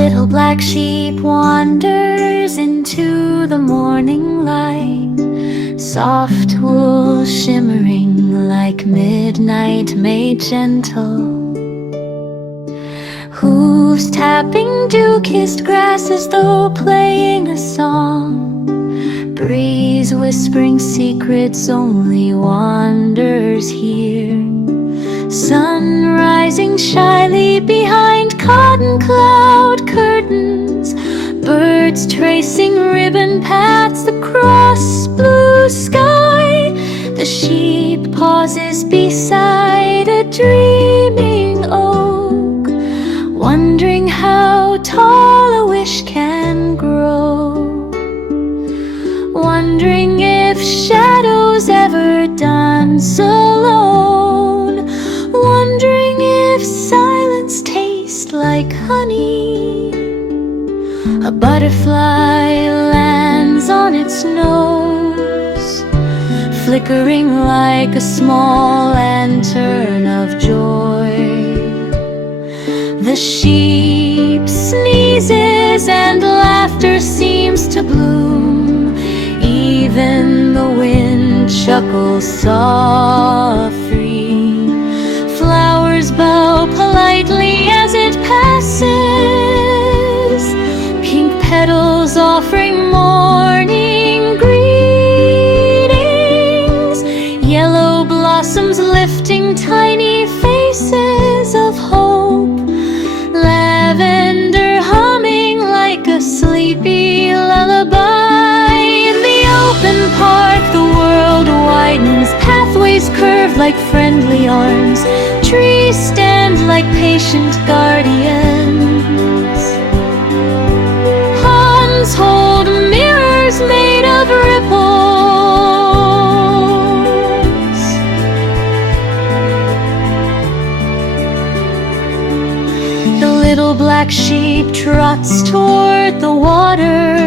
little black sheep wanders into the morning light, soft wool shimmering like midnight made gentle, hooves tapping dew-kissed grass as though playing a song, breeze whispering secrets only wanderers hear, sun rising shyly behind cotton cloud curtains, birds tracing ribbon paths across blue sky. The sheep pauses beside a dreaming oak, wondering how tall a wish can grow, wondering if shadows ever dance alone, wondering if silence tastes like honey. A butterfly lands on its nose, flickering like a small lantern of joy. The sheep sneezes and laughter seems to bloom, even the wind chuckles softly. Flowers bow politely as it passes, pink petals offering morning greetings, yellow blossoms lifting tiny faces of hope, lavender humming like a sleepy lullaby. In the open park the world widens, pathways curve like friendly arms, trees stand like patient guardians, ponds hold mirrors made of ripples. The little black sheep trots toward the water,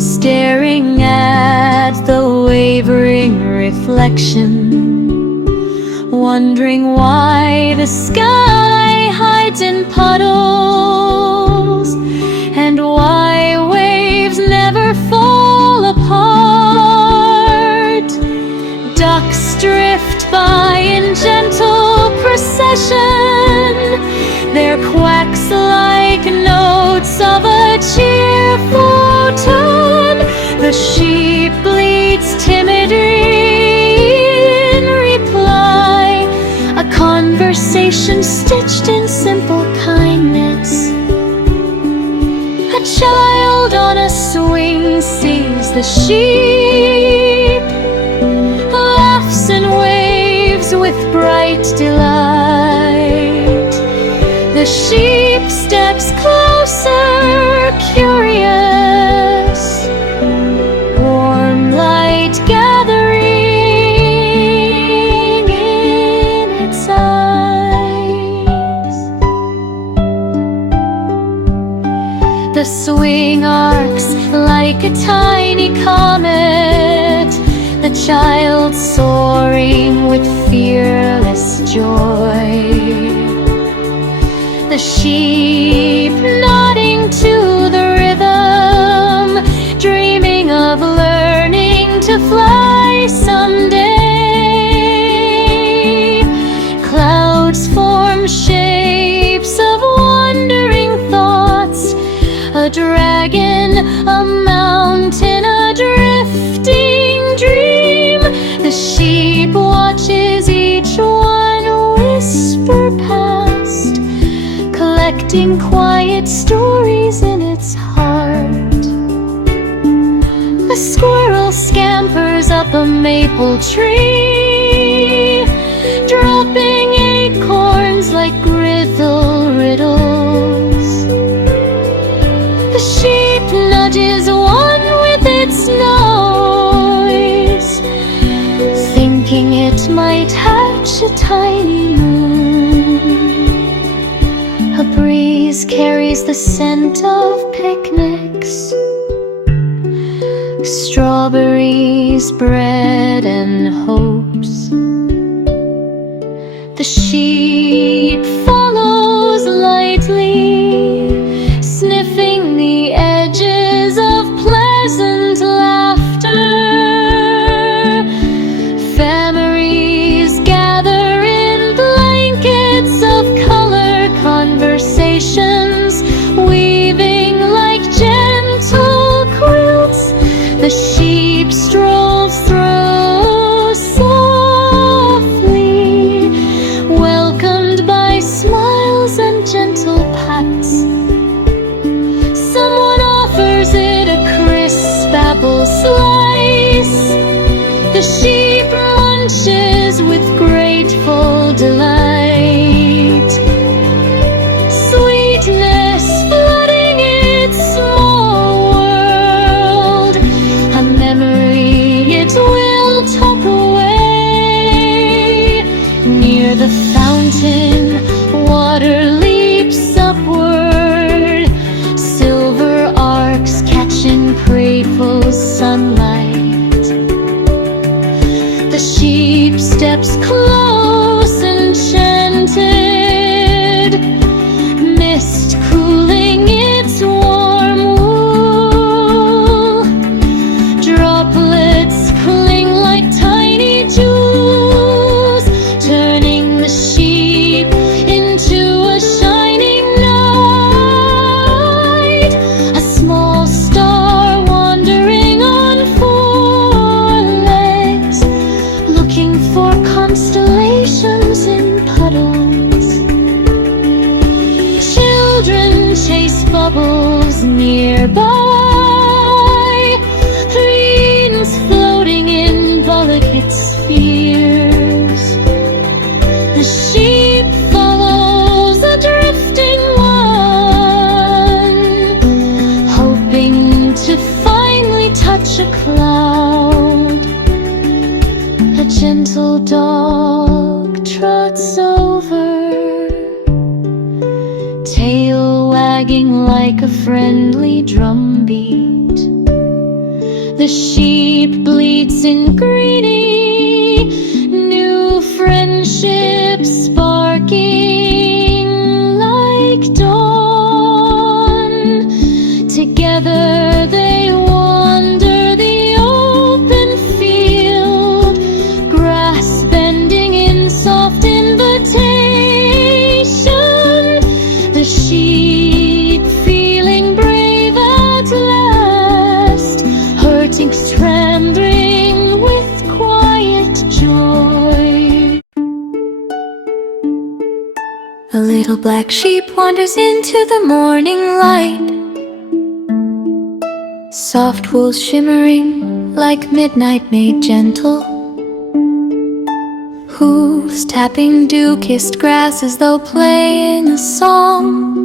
staring at the wavering reflection, wondering why the sky hides in puddles, and why waves never fall apart. Ducks drift by in gentle procession, their quacks like notes of a cheerful tune. The sheep bleats timidly in reply, a conversation stitched in simple kindness. A child on a swing sees the sheep, laughs and waves with bright delight. The sheep steps closer, curious, warm light gathering in its eyes. The swing arcs like a tiny comet, the child soaring with fearless joy. The sheep nodding to the rhythm, dreaming of learning to fly someday. Clouds form shapes of wandering thoughts, a dragon, a mountain, a drifting dream. The sheep watches each one whisper past, collecting quiet stories in its heart. A squirrel scampers up a maple tree, dropping acorns like griddle riddles. The sheep nudges one with its nose, thinking it might hatch a tiny moon. A breeze carries the scent of picnics, strawberries, bread, and hopes. The sheep follows lightly, Near the fountain, water leaps upward, silver arcs catching playful sunlight. The sheep steps close, enchanted, mist cooling its warm wool. Droplets cling like tiny jewels, turning the sheep into a shining night. A small star wandering on four legs, looking for constellations in puddles. Children chase bubbles nearby, greens floating in delicate spheres. The sheep follows a drifting one, hoping to finally touch a cloud. A gentle dog trots over, tail wagging like a friendly drumbeat. The sheep bleats in greedy, new friendships sparking like dawn. Together they wander the open field, grass bending in soft invitation. The sheep feeling brave at last, hurting trembling with quiet joy. A little black sheep wanders into the morning light, soft wool shimmering like midnight made gentle, hooves tapping dew-kissed grass as though playing a song.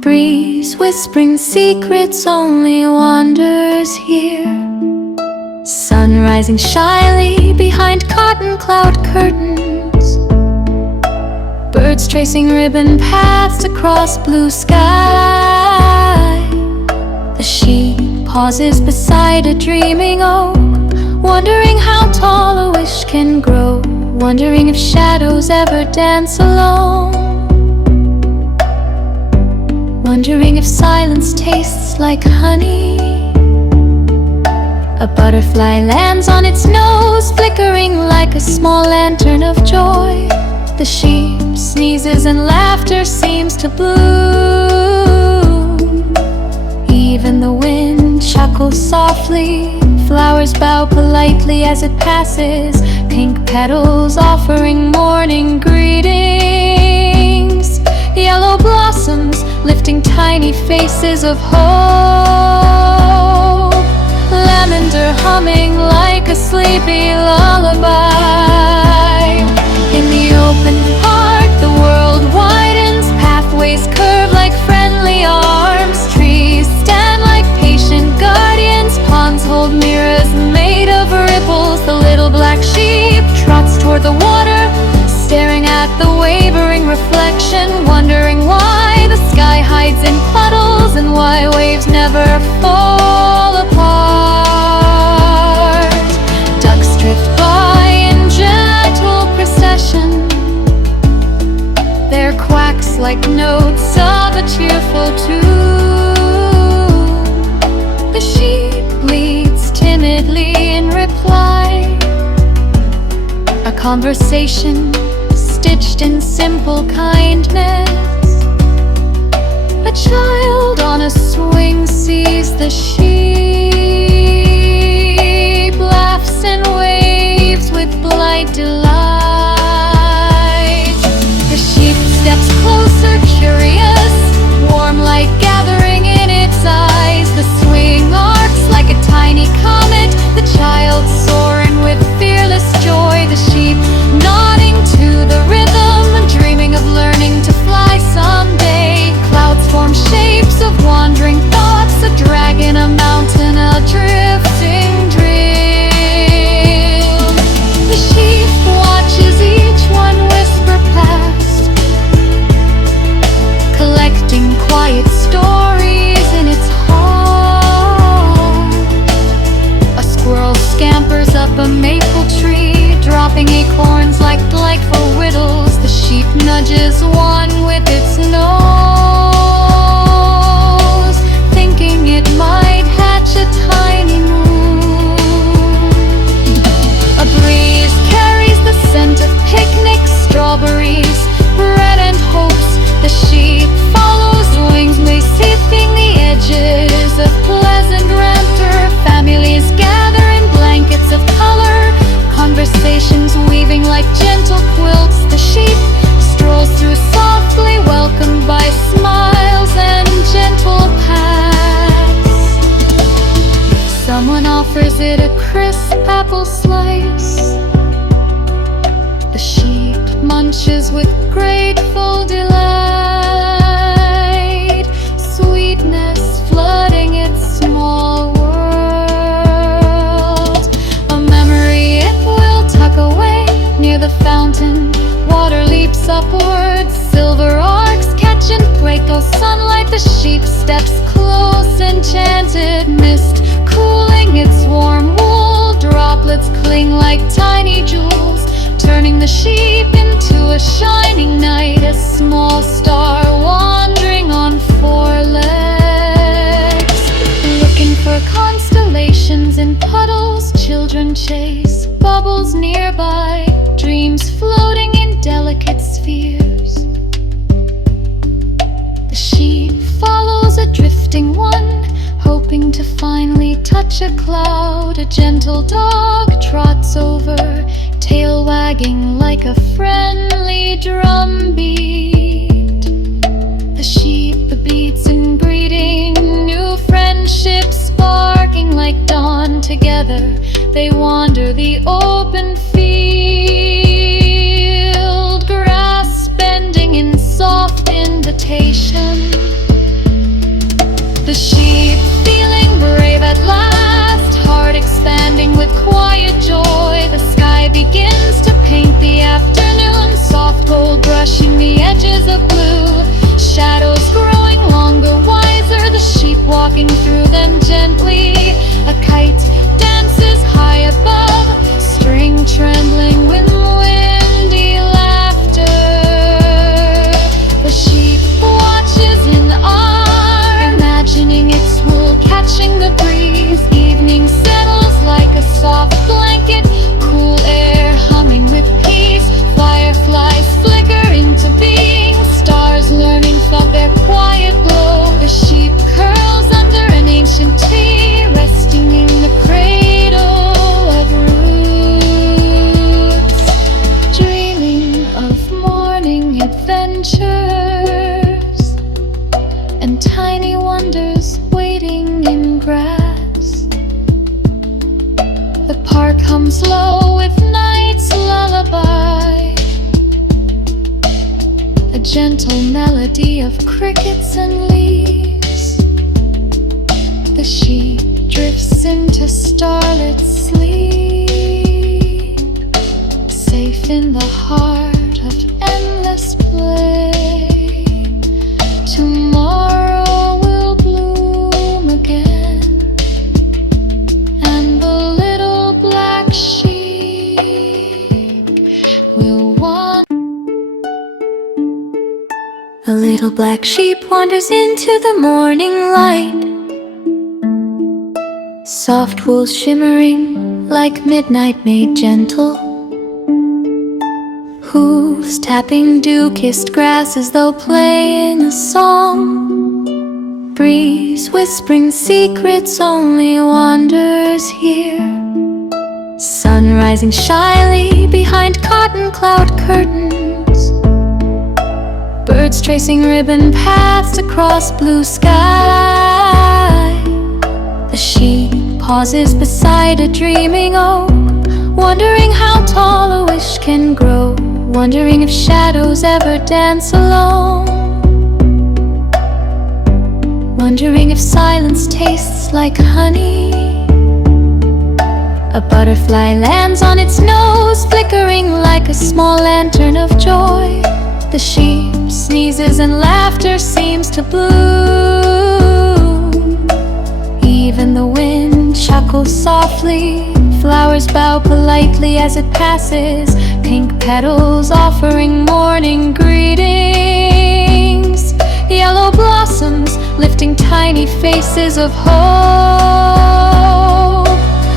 Breeze whispering secrets only wanderers hear. Sun rising shyly behind cotton cloud curtains, birds tracing ribbon paths across blue sky. The sheep pauses beside a dreaming oak, wondering how tall a wish can grow, wondering if shadows ever dance alone, wondering if silence tastes like honey. A butterfly lands on its nose, flickering like a small lantern of joy. The sheep sneezes and laughter seems to bloom. Even the wind chuckles softly, flowers bow politely as it passes, pink petals offering morning greetings. Yellow blossoms lifting tiny faces of hope. Lavender humming like a sleepy lullaby. In the open park, the world widens, pathways curve like friendly arms. Trees stand like patient guardians, ponds hold mirrors made of ripples. The little black sheep trots toward the water, staring at the wavering reflection, wondering why the sky hides in puddles and why waves never fall apart. Ducks drift by in gentle procession, their quacks like notes of a cheerful tune. The sheep bleats timidly in reply, a conversation stitched in simple kindness. A child on a swing sees the sheep, laughs and waves with blithe delight. The sheep steps closer, curious, warm light gathering in its eyes. The swing arcs like a tiny comet, the child soaring with fearless joy. The sheep nodding to the rhythm, dreaming of learning to fly someday. Clouds form shapes of wandering thoughts, a dragon, a mountain, a drifting dream. The sheep nudges one with its nose, thinking it might hatch a tiny moon. A breeze carries the scent of picnic strawberries, bread and hopes. The sheep follows wings, seeping the edges of pleasant rapture. Families gather in blankets of color, conversations weaving like gentle quilts. The sheep strolls through softly, welcomed by smiles and gentle pats. Someone offers it a crisp apple slice. The sheep munches with grateful delight, sweetness flooding its small world. A memory it will tuck away near the fountain. Water leaps upwards, silver arcs catch and break. Oh, sunlight, the sheep steps close, enchanted mist cooling its warm wool. Droplets cling like tiny jewels, turning the sheep into a shining knight. A small star wandering on four legs, looking for constellations in puddles. Children chase bubbles nearby, dreams floating in delicate spheres. The sheep follows a drifting one, hoping to finally touch a cloud. A gentle dog trots over, tail wagging like a friendly drumbeat. The sheep beats in greeting, new friendships sparking like dawn. Together they wander the open field, grass bending in soft invitation. The sheep feeling brave at last, heart expanding with quiet joy. The sky begins to paint the afternoon, soft gold brushing the edges of blue. Shadows growing longer, wiser, the sheep walking through them gently. A kite dances high above, string trembling with windy laughter. The sheep watches in awe, imagining its wool catching the breeze. Evening settles like a soft blanket, cool air humming with peace. Fireflies flicker into being, stars learning from their quiet glow. The sheep curls under an ancient tree, resting in the cradle of roots, dreaming of morning adventures and tiny wonders waiting in grass. The park hums low with night's lullaby, a gentle melody of crickets and leaves. The sheep drifts into starlit sleep, safe in the heart of endless play. Tomorrow will bloom again, and the little black sheep will wander. A little black sheep wanders into the morning light, soft wool shimmering like midnight made gentle, hooves tapping dew-kissed grass as though playing a song. Breeze whispering secrets only wanders here. Sun rising shyly behind cotton cloud curtains, birds tracing ribbon paths across blue sky. The sheep pauses beside a dreaming oak, wondering how tall a wish can grow, wondering if shadows ever dance alone, wondering if silence tastes like honey. A butterfly lands on its nose, flickering like a small lantern of joy. The sheep sneezes and laughter seems to bloom. Even the wind chuckles softly, flowers bow politely as it passes, pink petals offering morning greeting. reflecting tiny faces of hope.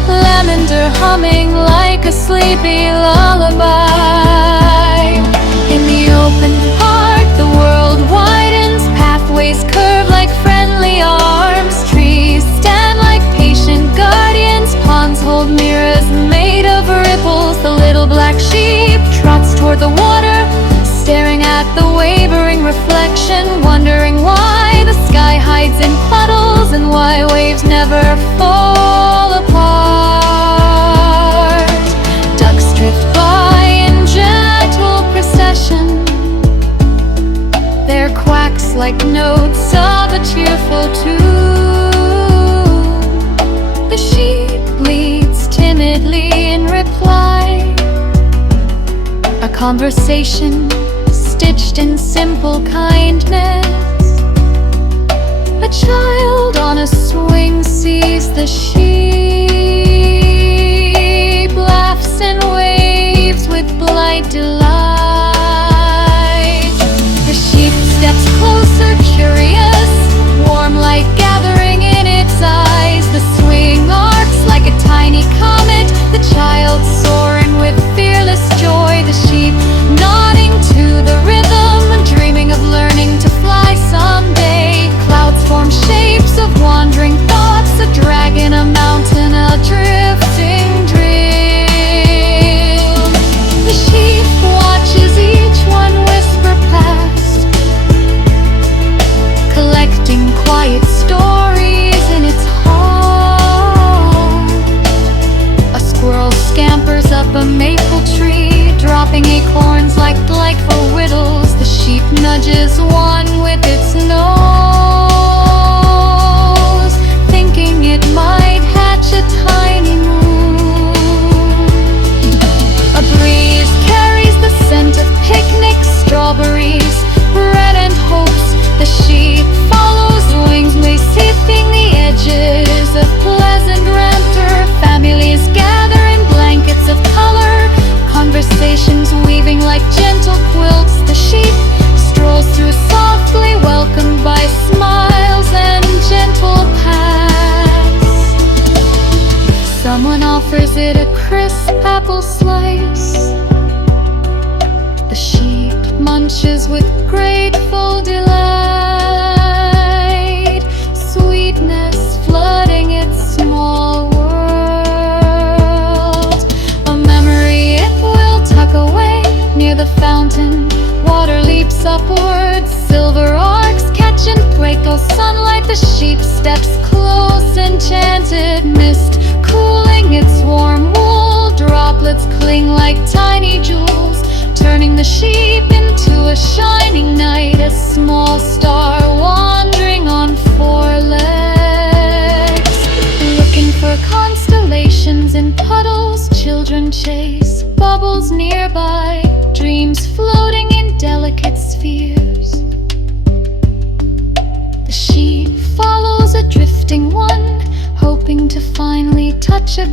Lavender humming like a sleepy lullaby. In the open park, the world widens, pathways curve like friendly arms. Trees stand like patient guardians, ponds hold mirrors made of ripples. The little black sheep trots toward the water, staring at the wavering reflection, wondering why the sky hides in puddles and why waves never fall apart. Ducks drift by in gentle procession, their quacks like notes of a cheerful tune. The sheep bleats timidly in reply, a conversation stitched in simple kindness. A child on a swing sees the sheep, laughs and waves with blithe delight. The sheep steps closer, curious, warm light gathering in its eyes. The swing arcs like a tiny comet, the child soaring with fearless joy. The sheep nodding to the rhythm, dreaming of learning to fly someday. Clouds form shapes of wandering thoughts, a dragon, a mountain, a drifting dream. The sheep watches each one whisper past, collecting quiet stories in its heart. A squirrel scampers up a maple tree, dropping acorns like playful riddles. The sheep nudges one with its nose, thinking it might hatch a tiny moon. A breeze carries the scent of picnics, strawberries, bread and hopes. The sheep follows wings, seething the edges of pleasant laughter. Families gather in blankets of color, conversations weaving like gentle quilts. The sheep strolls through softly, welcomed by smiles and gentle pats. Someone offers it a crisp apple slice. The sheep munches with grateful delight, sweetness flooding its small world. A memory it will tuck away near the fountain. Water leaps upwards, silver arcs catch and break those sunlight. The sheep steps close, enchanted, mist cooling its warm wool. Droplets cling like tiny jewels, turning the sheep into a shining knight. A small star wandering on four legs, looking for constellations in puddles. Children chase bubbles nearby, dreams floating in delicate spheres. The sheep follows a drifting one, hoping to finally touch a